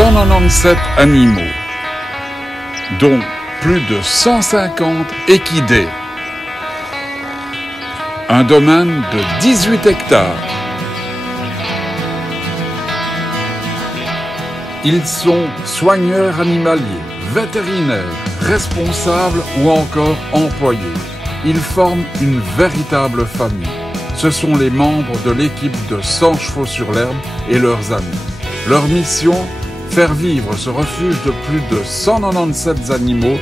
197 animaux, dont plus de 150 équidés. Un domaine de 18 hectares. Ils sont soigneurs animaliers, vétérinaires, responsables ou encore employés. Ils forment une véritable famille. Ce sont les membres de l'équipe de 100 chevaux sur l'herbe et leurs amis. Leur mission, faire vivre ce refuge de plus de 197 animaux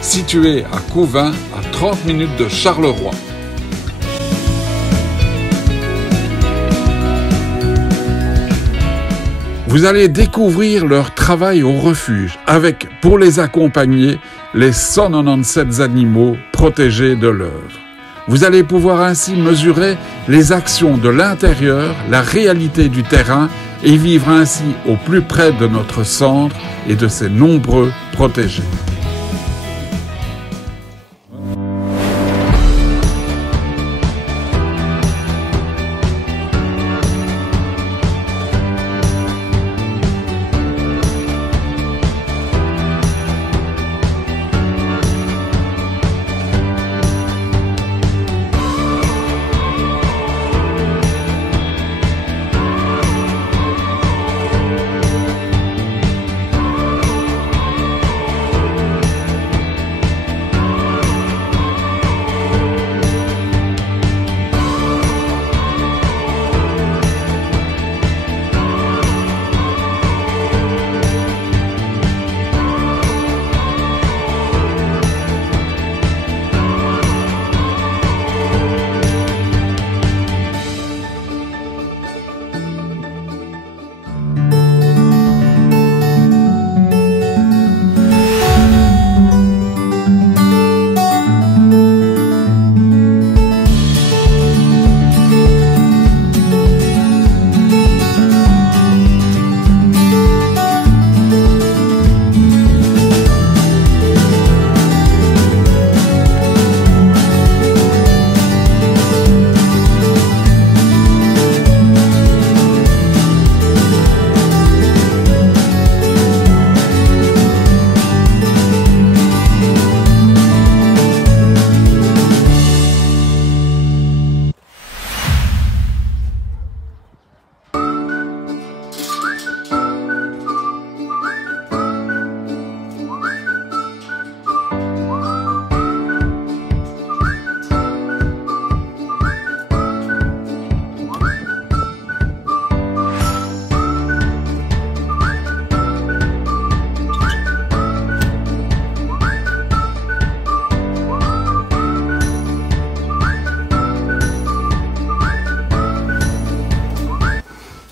situé à Couvin, à 30 minutes de Charleroi. Vous allez découvrir leur travail au refuge avec, pour les accompagner, les 197 animaux protégés de l'œuvre. Vous allez pouvoir ainsi mesurer les actions de l'intérieur, la réalité du terrain et vivre ainsi au plus près de notre centre et de ses nombreux protégés.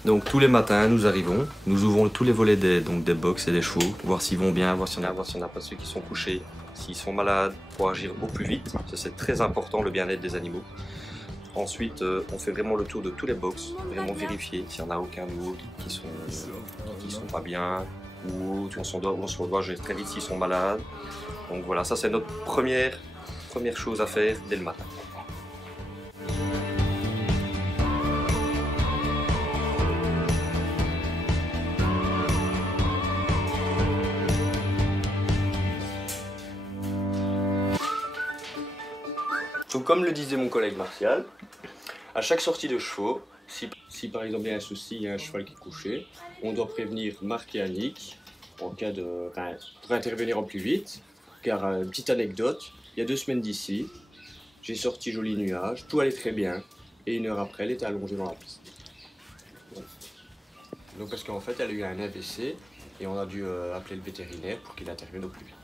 Donc tous les matins, nous arrivons, nous ouvrons tous les volets des box et des chevaux, voir s'ils vont bien, voir s'il y en a pas ceux qui sont couchés, s'ils sont malades, pour agir au plus vite. Ça c'est très important, le bien-être des animaux. Ensuite, on fait vraiment le tour de tous les box, vraiment vérifier s'il n'y en a aucun ou autre qui sont pas bien, ou on se doit gérer très vite s'ils sont malades. Donc voilà, ça c'est notre première chose à faire dès le matin. Donc comme le disait mon collègue Martial, à chaque sortie de chevaux, si par exemple il y a un souci, il y a un cheval qui est couché, on doit prévenir Marc et Annick pour intervenir au plus vite. Car, petite anecdote, il y a 2 semaines d'ici, j'ai sorti Joli Nuage, tout allait très bien, et 1 heure après, elle était allongée dans la piste. Donc parce qu'en fait, elle a eu un AVC, et on a dû appeler le vétérinaire pour qu'il intervienne au plus vite.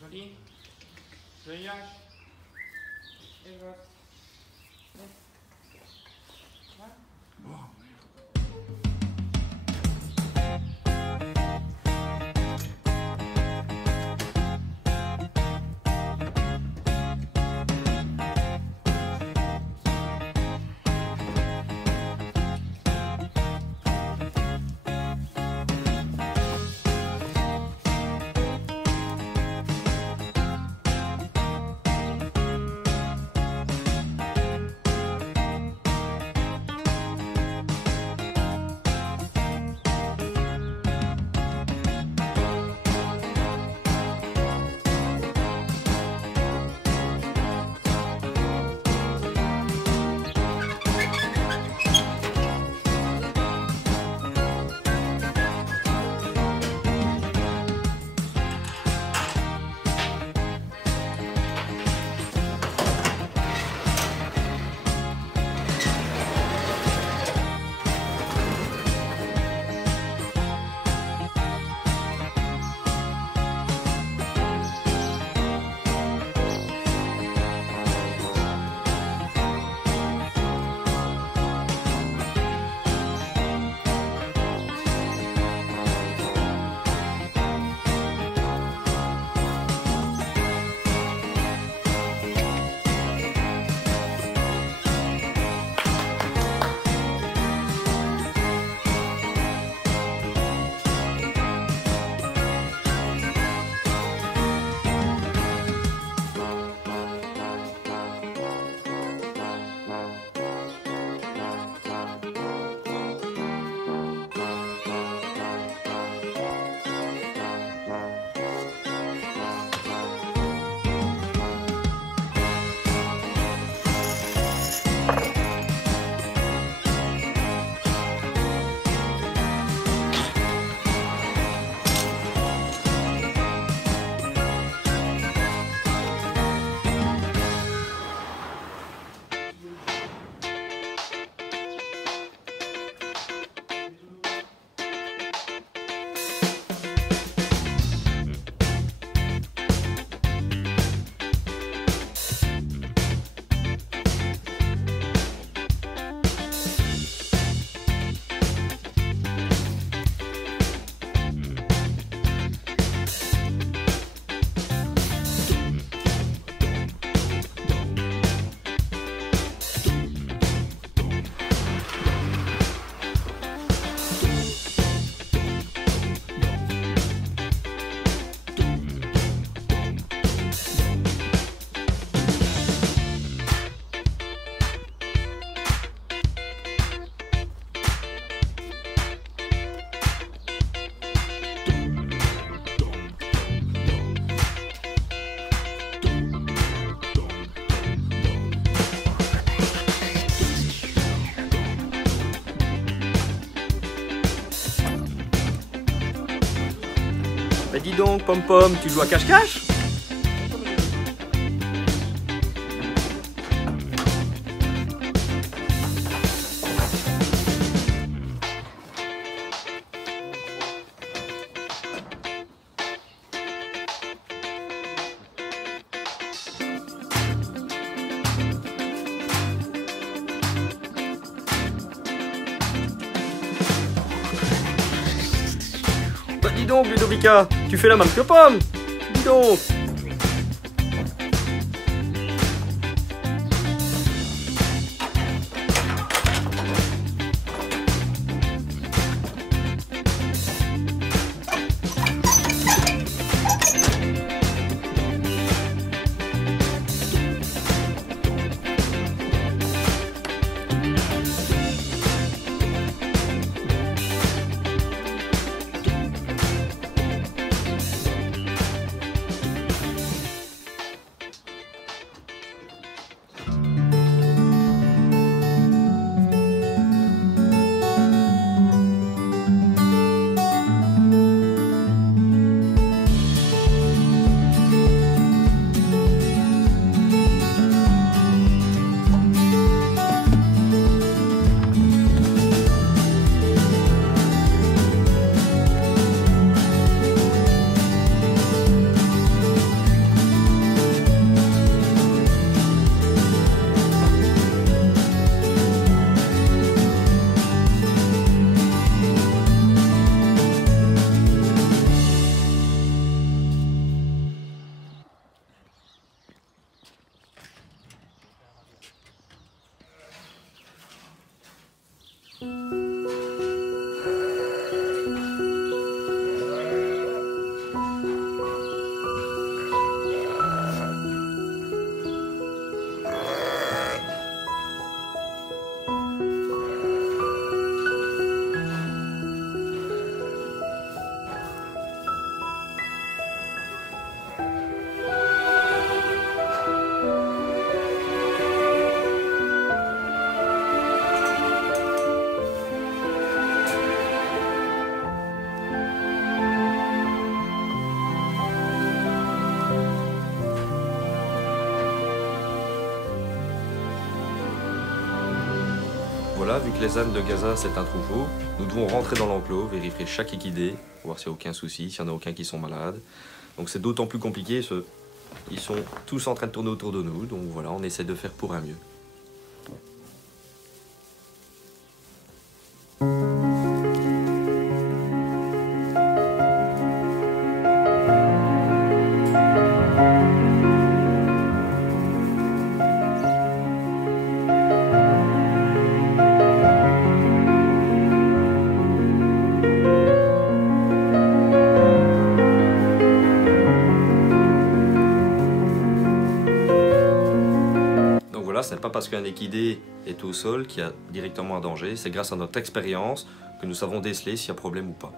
Joli. Joliac. Et votre. Bah dis donc, Pom-Pom, tu joues à cache-cache? Bah dis donc, Ludovica, tu fais la même que Pomme. Dis donc. Voilà, vu que les ânes de Gaza c'est un troupeau, nous devons rentrer dans l'enclos, vérifier chaque équidé, voir s'il n'y a aucun souci, s'il n'y en a aucun qui sont malades. Donc c'est d'autant plus compliqué, ils sont tous en train de tourner autour de nous, donc voilà, on essaie de faire pour un mieux. Ce n'est pas parce qu'un équidé est au sol qu'il y a directement un danger, c'est grâce à notre expérience que nous savons déceler s'il y a problème ou pas.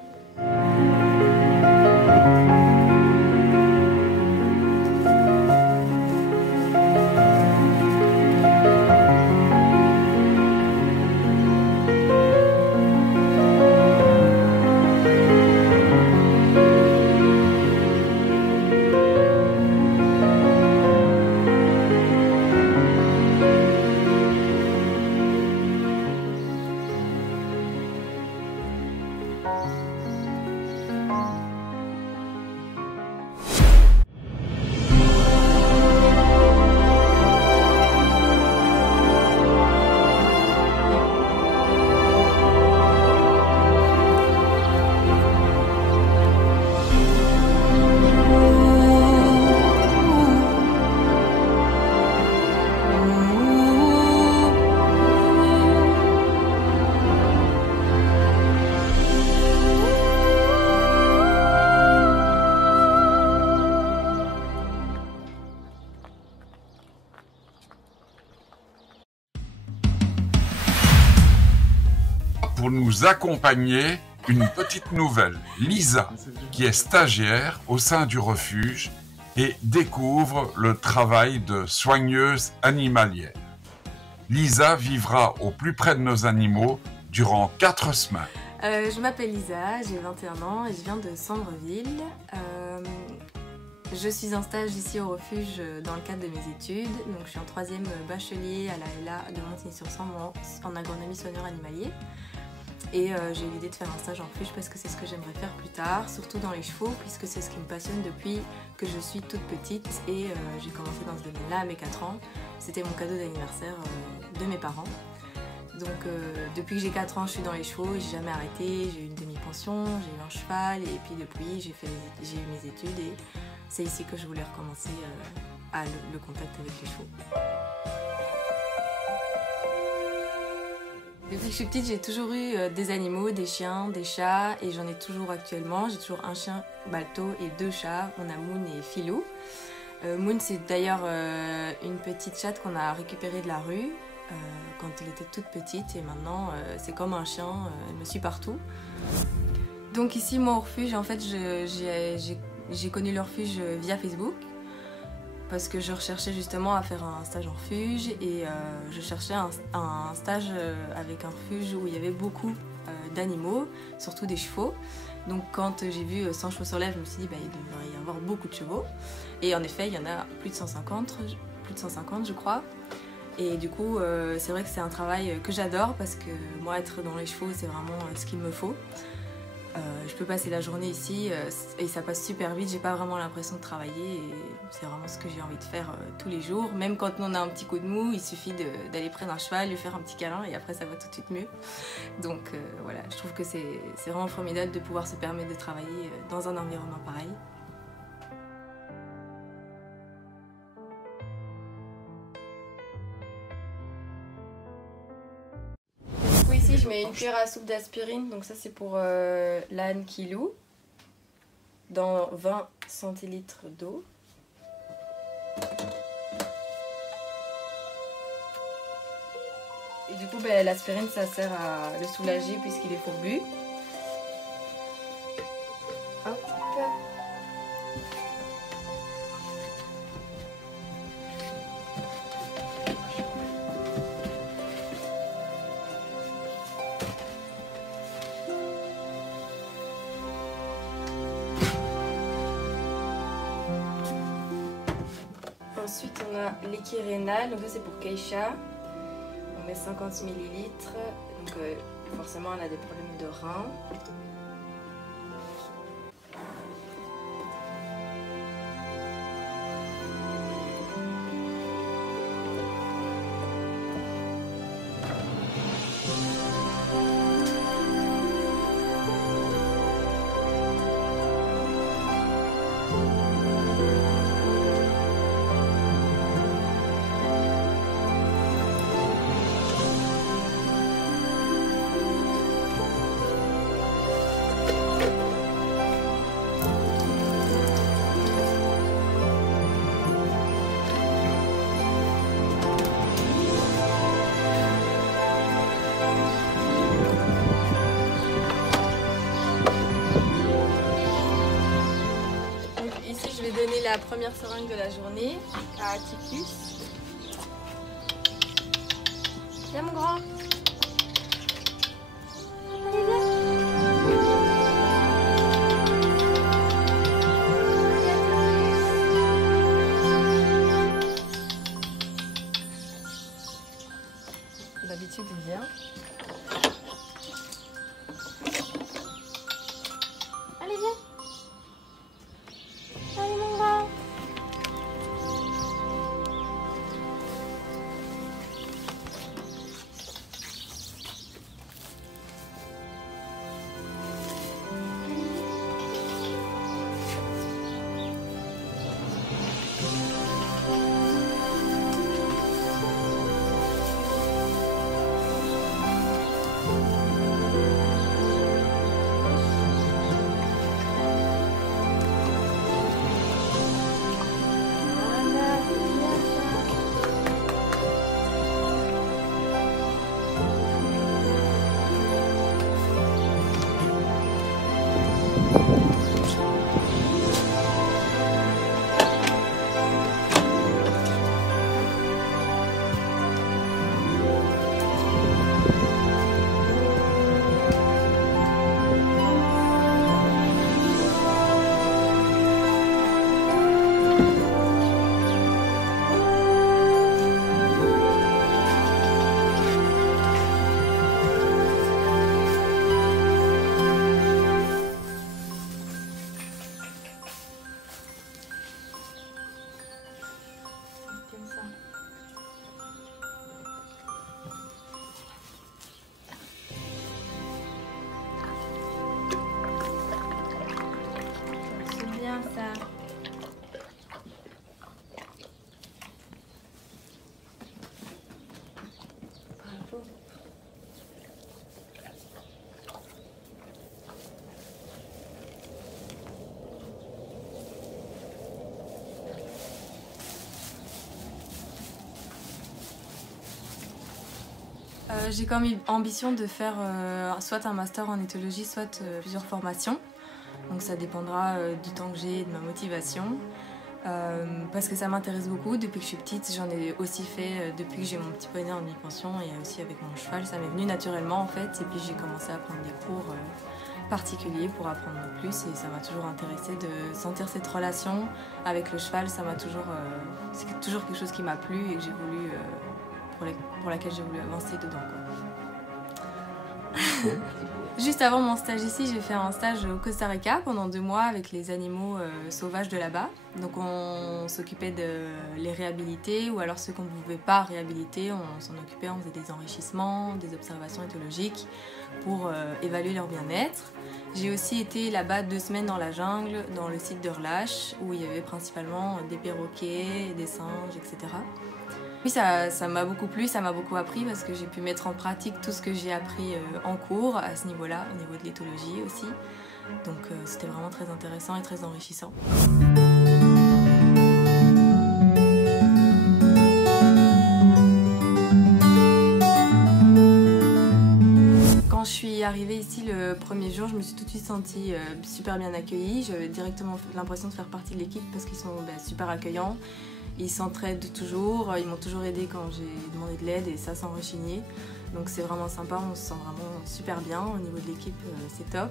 Pour nous accompagner, une petite nouvelle. Lisa, qui est stagiaire au sein du refuge et découvre le travail de soigneuse animalière. Lisa vivra au plus près de nos animaux durant 4 semaines. Je m'appelle Lisa, j'ai 21 ans et je viens de Sambreville. Je suis en stage ici au refuge dans le cadre de mes études. Donc, je suis en 3e bachelier à la LA de Montigny-sur-Sambre en agronomie soigneur animalier. Et j'ai eu l'idée de faire un stage en refuge parce que c'est ce que j'aimerais faire plus tard, surtout dans les chevaux, puisque c'est ce qui me passionne depuis que je suis toute petite. Et j'ai commencé dans ce domaine-là à mes 4 ans. C'était mon cadeau d'anniversaire de mes parents. Donc depuis que j'ai 4 ans, je suis dans les chevaux, j'ai jamais arrêté, j'ai eu une demi-pension, j'ai eu un cheval et puis depuis j'ai eu mes études et c'est ici que je voulais recommencer le contact avec les chevaux. Depuis que je suis petite, j'ai toujours eu des animaux, des chiens, des chats et j'en ai toujours actuellement. J'ai toujours un chien, Balto, et 2 chats. On a Moon et Philou. Moon, c'est d'ailleurs une petite chatte qu'on a récupérée de la rue quand elle était toute petite et maintenant c'est comme un chien, elle me suit partout. Donc ici, moi au refuge, en fait, j'ai connu le refuge via Facebook. Parce que je recherchais justement à faire un stage en refuge et je cherchais un stage avec un refuge où il y avait beaucoup d'animaux, surtout des chevaux. Donc quand j'ai vu 100 chevaux sur l'Ève, je me suis dit il devrait y avoir beaucoup de chevaux. Et en effet, il y en a plus de 150 je crois. Et du coup, c'est vrai que c'est un travail que j'adore parce que moi, être dans les chevaux, c'est vraiment ce qu'il me faut. Je peux passer la journée ici et ça passe super vite, j'ai pas vraiment l'impression de travailler et c'est vraiment ce que j'ai envie de faire tous les jours. Même quand on a un petit coup de mou, il suffit d'aller près d'un cheval, lui faire un petit câlin et après ça va tout de suite mieux. Donc voilà, je trouve que c'est vraiment formidable de pouvoir se permettre de travailler dans un environnement pareil. ici, je mets une cuillère à soupe d'aspirine. Donc ça, c'est pour l'âne qui loue. Dans 20 centilitres d'eau. Et du coup, l'aspirine, ça sert à le soulager puisqu'il est fourbu. Hop. Ensuite, on a l'équille rénale, donc ça c'est pour Keisha. On met 50 ml, donc forcément elle a des problèmes de rein. Je vais donner la première seringue de la journée à Atticus. Viens mon grand. Allez viens. D'habitude il vient. Allez viens. Allez mon grand. Ça. Bravo. J'ai comme ambition de faire soit un master en éthologie, soit plusieurs formations. Donc ça dépendra du temps que j'ai et de ma motivation. Parce que ça m'intéresse beaucoup. Depuis que je suis petite, j'en ai aussi fait depuis que j'ai mon petit poney en demi-pension et aussi avec mon cheval. Ça m'est venu naturellement en fait. Et puis j'ai commencé à prendre des cours particuliers pour apprendre plus. Et ça m'a toujours intéressée de sentir cette relation avec le cheval. Ça m'a toujours, c'est toujours quelque chose qui m'a plu et que j'ai voulu, pour laquelle j'ai voulu avancer dedans, quoi. Juste avant mon stage ici, j'ai fait un stage au Costa Rica pendant 2 mois avec les animaux sauvages de là-bas. Donc on s'occupait de les réhabiliter, ou alors ceux qu'on ne pouvait pas réhabiliter, on s'en occupait, on faisait des enrichissements, des observations éthologiques pour évaluer leur bien-être. J'ai aussi été là-bas 2 semaines dans la jungle, dans le site de relâche, où il y avait principalement des perroquets, des singes, etc. Oui, ça m'a beaucoup plu, ça m'a beaucoup appris parce que j'ai pu mettre en pratique tout ce que j'ai appris en cours à ce niveau-là, au niveau de l'éthologie aussi. Donc c'était vraiment très intéressant et très enrichissant. Quand je suis arrivée ici le premier jour, je me suis tout de suite sentie super bien accueillie. J'avais directement l'impression de faire partie de l'équipe parce qu'ils sont super accueillants. Ils s'entraident toujours, ils m'ont toujours aidé quand j'ai demandé de l'aide et ça sans rechigner. Donc c'est vraiment sympa, on se sent vraiment super bien. Au niveau de l'équipe, c'est top.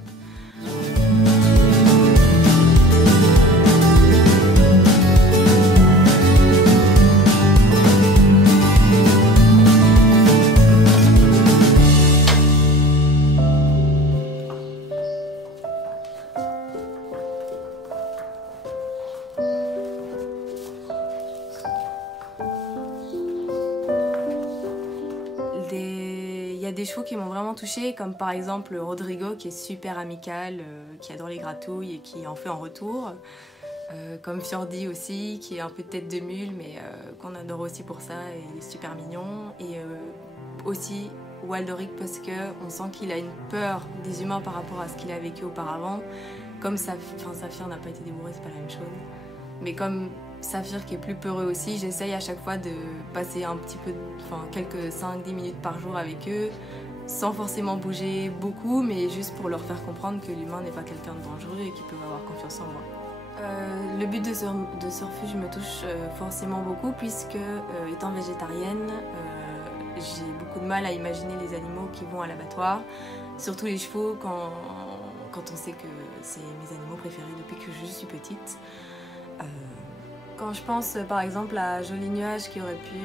Il y a des chevaux qui m'ont vraiment touchée, comme par exemple Rodrigo qui est super amical, qui adore les gratouilles et qui en fait en retour. Comme Fjordi aussi, qui est un peu tête de mule, mais qu'on adore aussi pour ça, et il est super mignon. Et aussi Waldoric parce qu'on sent qu'il a une peur des humains par rapport à ce qu'il a vécu auparavant. Comme Saphir n'a pas été débourré, c'est pas la même chose. Mais comme Saphir qui est plus peureux aussi, j'essaye à chaque fois de passer un petit peu, quelques 5-10 minutes par jour avec eux, sans forcément bouger beaucoup, mais juste pour leur faire comprendre que l'humain n'est pas quelqu'un de dangereux et qu'ils peuvent avoir confiance en moi. Le but de ce refuge me touche forcément beaucoup puisque, étant végétarienne, j'ai beaucoup de mal à imaginer les animaux qui vont à l'abattoir, surtout les chevaux quand on sait que c'est mes animaux préférés depuis que je suis petite. Quand je pense par exemple à Joli Nuage qui aurait pu,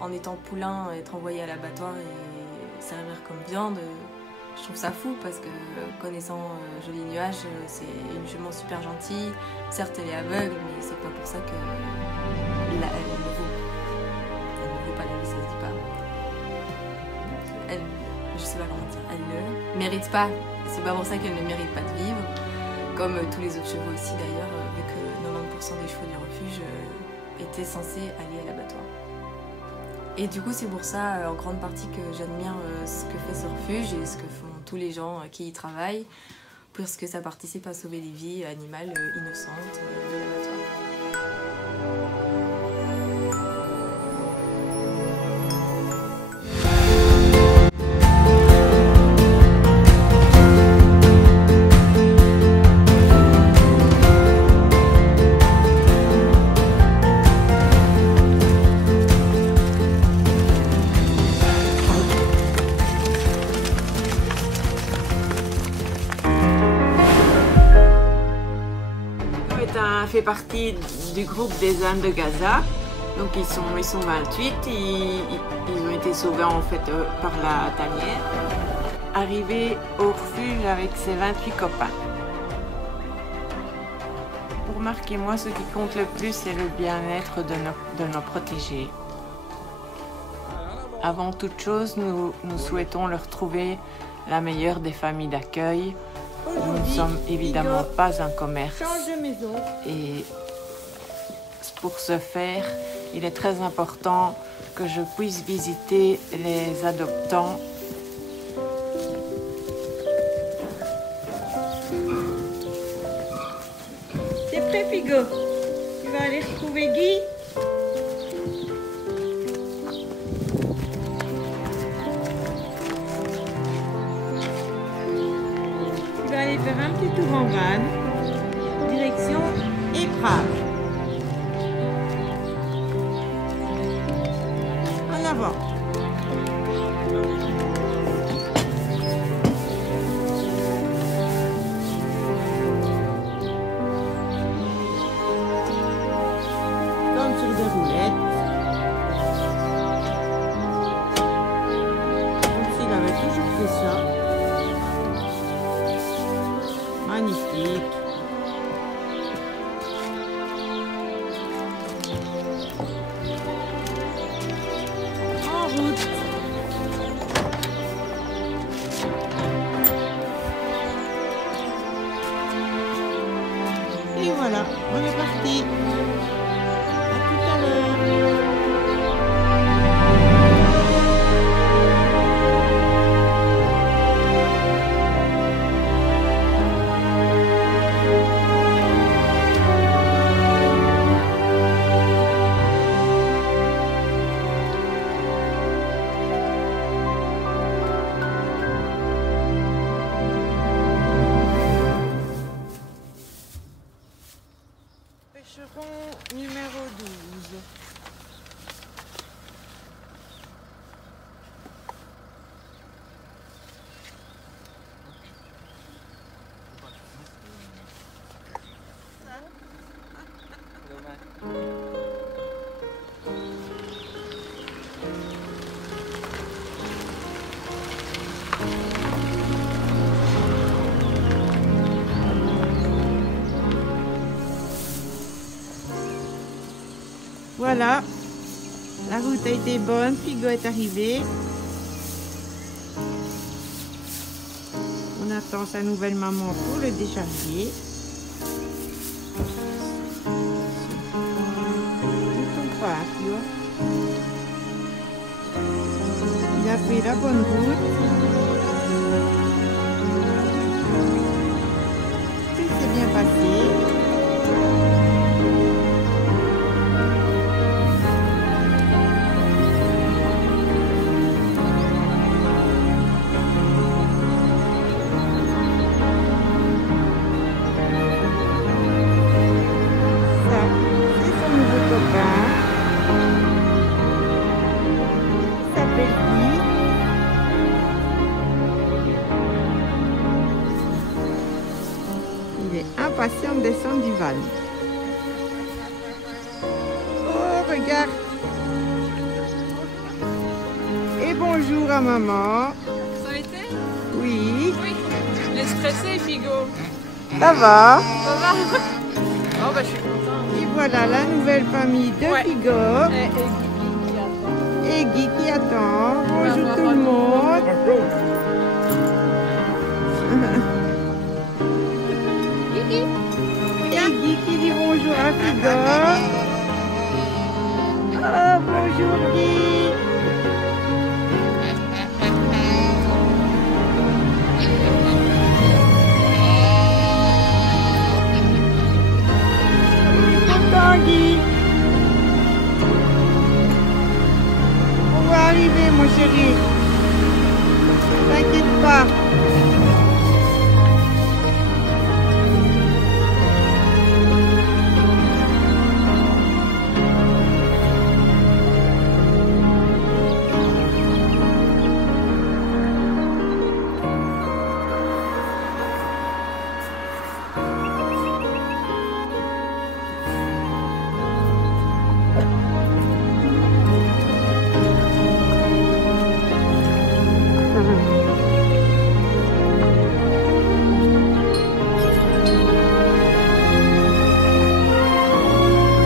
en étant poulain, être envoyé à l'abattoir et servir comme viande, je trouve ça fou parce que connaissant Joli Nuage, c'est une jument super gentille. Certes elle est aveugle, mais c'est pas pour ça que elle ne vaut pas la vie, ça se dit pas. Je sais pas comment dire, elle ne mérite pas, c'est pas pour ça qu'elle ne mérite pas de vivre. Comme tous les autres chevaux ici d'ailleurs, vu que 90% des chevaux du refuge étaient censés aller à l'abattoir. Et du coup c'est pour ça en grande partie que j'admire ce que fait ce refuge et ce que font tous les gens qui y travaillent, parce que ça participe à sauver des vies animales innocentes de l'abattoir. Fait partie du groupe des ânes de Gaza, donc ils sont 28, ils ont été sauvés en fait par la tanière, arrivés au refuge avec ses 28 copains. Pour Marc et moi, ce qui compte le plus, c'est le bien-être de nos protégés. Avant toute chose, nous souhaitons leur trouver la meilleure des familles d'accueil. Nous ne sommes évidemment pas un commerce et pour ce faire, il est très important que je puisse visiter les adoptants. C'est prêt, Figo? Tu vas aller retrouver Guy? Aller faire un petit tour en van, direction Éprave. En avant. Comme sur des roulettes. Comme s'il avait toujours fait ça. Magnifique. En route. Et voilà, on est parti. À tout à l'heure. numéro 12. Voilà, la route a été bonne, Figo est arrivé. On attend sa nouvelle maman pour le décharger. Il a pris la bonne route. Tout s'est bien passé. Impatient de descendre du van. Oh, regarde. Et bonjour à maman. Ça a été? Oui. Oui. Elle est stressée, Figo. Ça va? Ça va? Oh, bah, je suis contente. Et voilà la nouvelle famille de Figo. Et Guy qui attend. Bonjour tout le monde. Et Guy qui dit bonjour à Figo. Oh, bonjour Guy. Content Guy. On va arriver mon chéri. T'inquiète pas.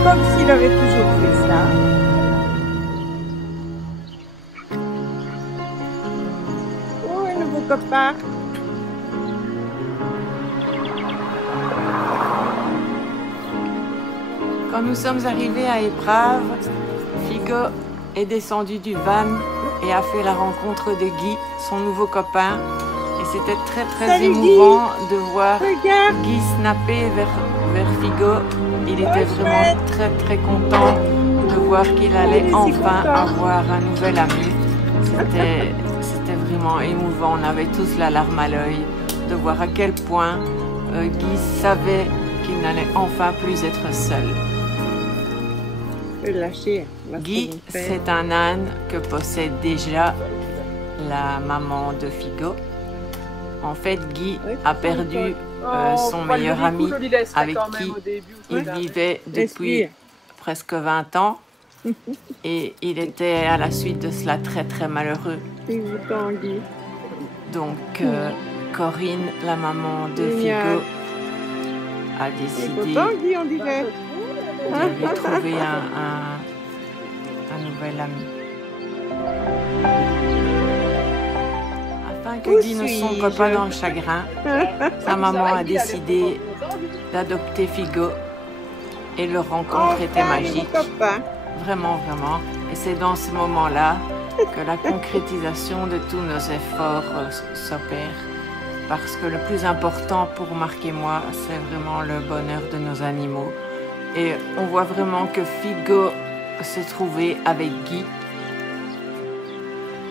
Comme s'il avait toujours fait ça. Oh, un nouveau copain. Quand nous sommes arrivés à Éprave, Figo est descendu du van et a fait la rencontre de Guy, son nouveau copain. Et c'était très Salut, émouvant de voir Regarde. Guy snapper vers Figo. Il était vraiment très content de voir qu'il allait si enfin content. avoir un nouvel ami. C'était vraiment émouvant. On avait tous la larme à l'œil de voir à quel point Guy savait qu'il n'allait enfin plus être seul. Lâcher. Guy, c'est un âne que possède déjà la maman de Figo. En fait, Guy a perdu son meilleur ami avec qui il vivait depuis presque 20 ans. Et il était à la suite de cela très malheureux. Donc, Corinne, la maman de Figo, a décidé de lui trouver un nouvel ami. Afin que Guy ne sombre pas dans le chagrin, sa maman a décidé d'adopter Figo et leur rencontre était magique. Vraiment. Et c'est dans ce moment-là que la concrétisation de tous nos efforts s'opère. Parce que le plus important pour Marc et moi, c'est vraiment le bonheur de nos animaux. Et on voit vraiment que Figo se trouvait avec Guy.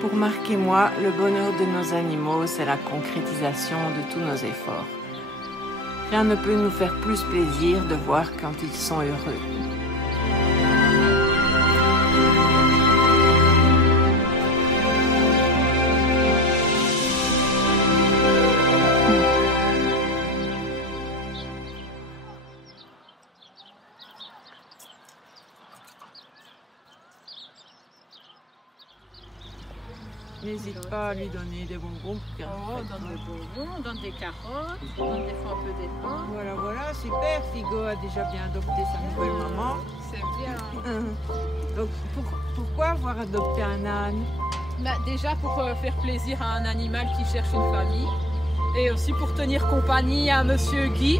Pour Marc et moi, le bonheur de nos animaux, c'est la concrétisation de tous nos efforts. Rien ne peut nous faire plus plaisir de voir quand ils sont heureux. N'hésite pas à lui donner des bonbons. On donne des bonbons, on donne des carottes, on donne des fois un peu des pains. Voilà, voilà, super. Figo a déjà bien adopté sa nouvelle maman. C'est bien. Donc, pourquoi avoir adopté un âne? Bah, déjà pour faire plaisir à un animal qui cherche une famille. Et aussi pour tenir compagnie à Monsieur Guy,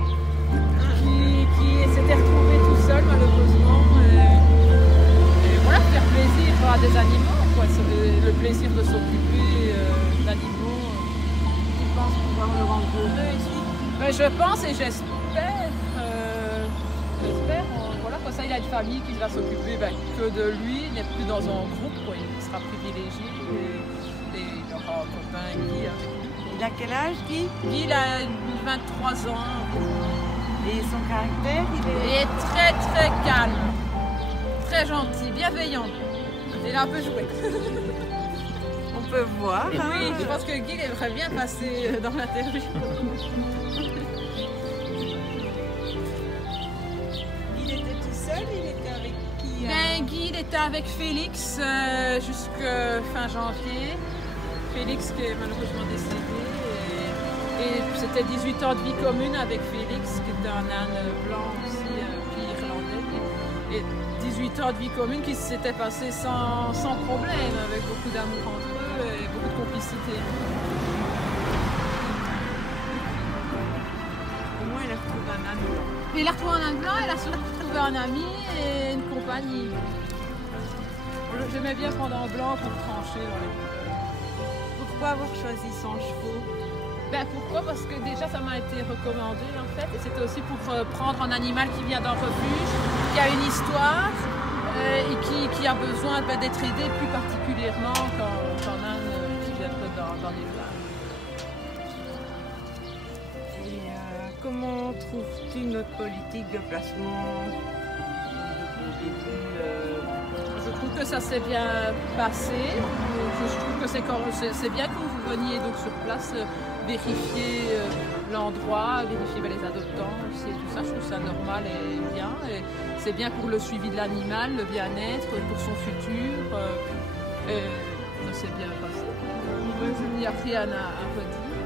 qui s'était retrouvé tout seul malheureusement. Et voilà, faire plaisir à des animaux, quoi. C'est le plaisir de s'occuper d'animaux. Tu penses pouvoir le rendre heureux ici? Ben, je pense et j'espère. Voilà, comme ça il a une famille qui va s'occuper que de lui, il n'est plus dans un groupe, quoi. Il sera privilégié et il aura un copain Guy avec lui. Il a quel âge, Guy? Guy il a 23 ans. Et son caractère, Il est très très calme, très gentil, bienveillant. Il est un peu joué. On peut voir. Hein? Oui, je pense que Guy il aimerait bien passer dans l'interview. Il était tout seul, il était avec qui? Ben, Guy il était avec Félix jusqu'à fin janvier. Félix qui est malheureusement décédé. Et c'était 18 ans de vie commune avec Félix, qui était un âne blanc aussi, puis irlandais. Et 18 ans de vie commune qui s'était passé sans problème, avec beaucoup d'amour entre eux et beaucoup de complicité. Au moins, il a retrouvé un âne blanc. Et il a retrouvé un âne blanc, il a surtout trouvé un ami et une compagnie. J'aimais bien prendre un blanc pour trancher dans les couleurs. Pourquoi avoir choisi 100 chevaux? Ben pourquoi? Parce que déjà ça m'a été recommandé en fait, et c'était aussi pour prendre un animal qui vient d'un refuge, qui a une histoire et qui a besoin d'être aidé plus particulièrement qu'un âne qui viendrait dans l'élevage. Et comment trouves-tu notre politique de placement depuis le début? Je trouve que ça s'est bien passé. Je trouve que c'est bien que vous veniez donc sur place vérifier l'endroit, vérifier les adoptants, c'est tout ça. Je trouve ça normal et bien. Et c'est bien pour le suivi de l'animal, le bien-être, pour son futur. Et ça s'est bien passé. Il n'y a rien à redire.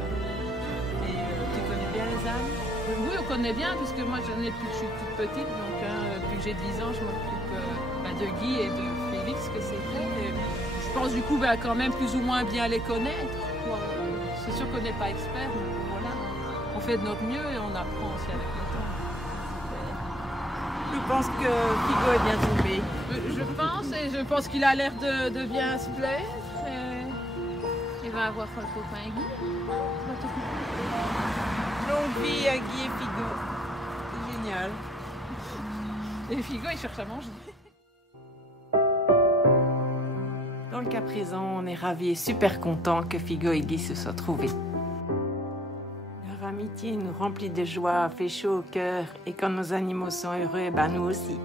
Et tu connais bien les ânes? Oui, on connaît bien, puisque moi j'en ai depuis que je suis toute petite, donc depuis que j'ai 10 ans, je m'occupe de Guy et de Félix que c'était. Je pense du coup quand même plus ou moins bien les connaître. C'est sûr qu'on n'est pas expert, mais voilà, on fait de notre mieux et on apprend aussi avec le temps. Je pense que Figo est bien tombé. Je pense qu'il a l'air de bien se plaire. Il va avoir un copain Guy. Longue vie à Guy et Figo. C'est génial. Et Figo, il cherche à manger. Dans le cas présent, on est ravis et super contents que Figo et Guy se soient trouvés. Leur amitié nous remplit de joie, fait chaud au cœur, et quand nos animaux sont heureux, nous aussi.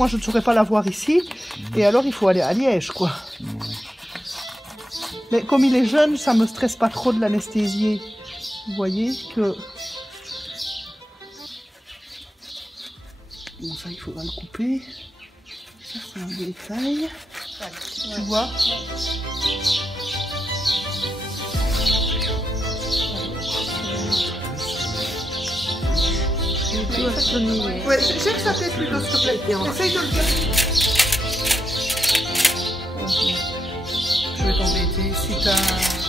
moi je ne saurais pas l'avoir ici. Et alors il faut aller à Liège, quoi. Mais comme il est jeune, ça me stresse pas trop de l'anesthésier. Vous voyez que... Bon, ça, il faudra le couper. Ça, c'est un détail. Tu vois? Ouais, cherche sa tête, Ludo, s'il te plaît. Essaye de le faire. Je vais t'embêter si t'as...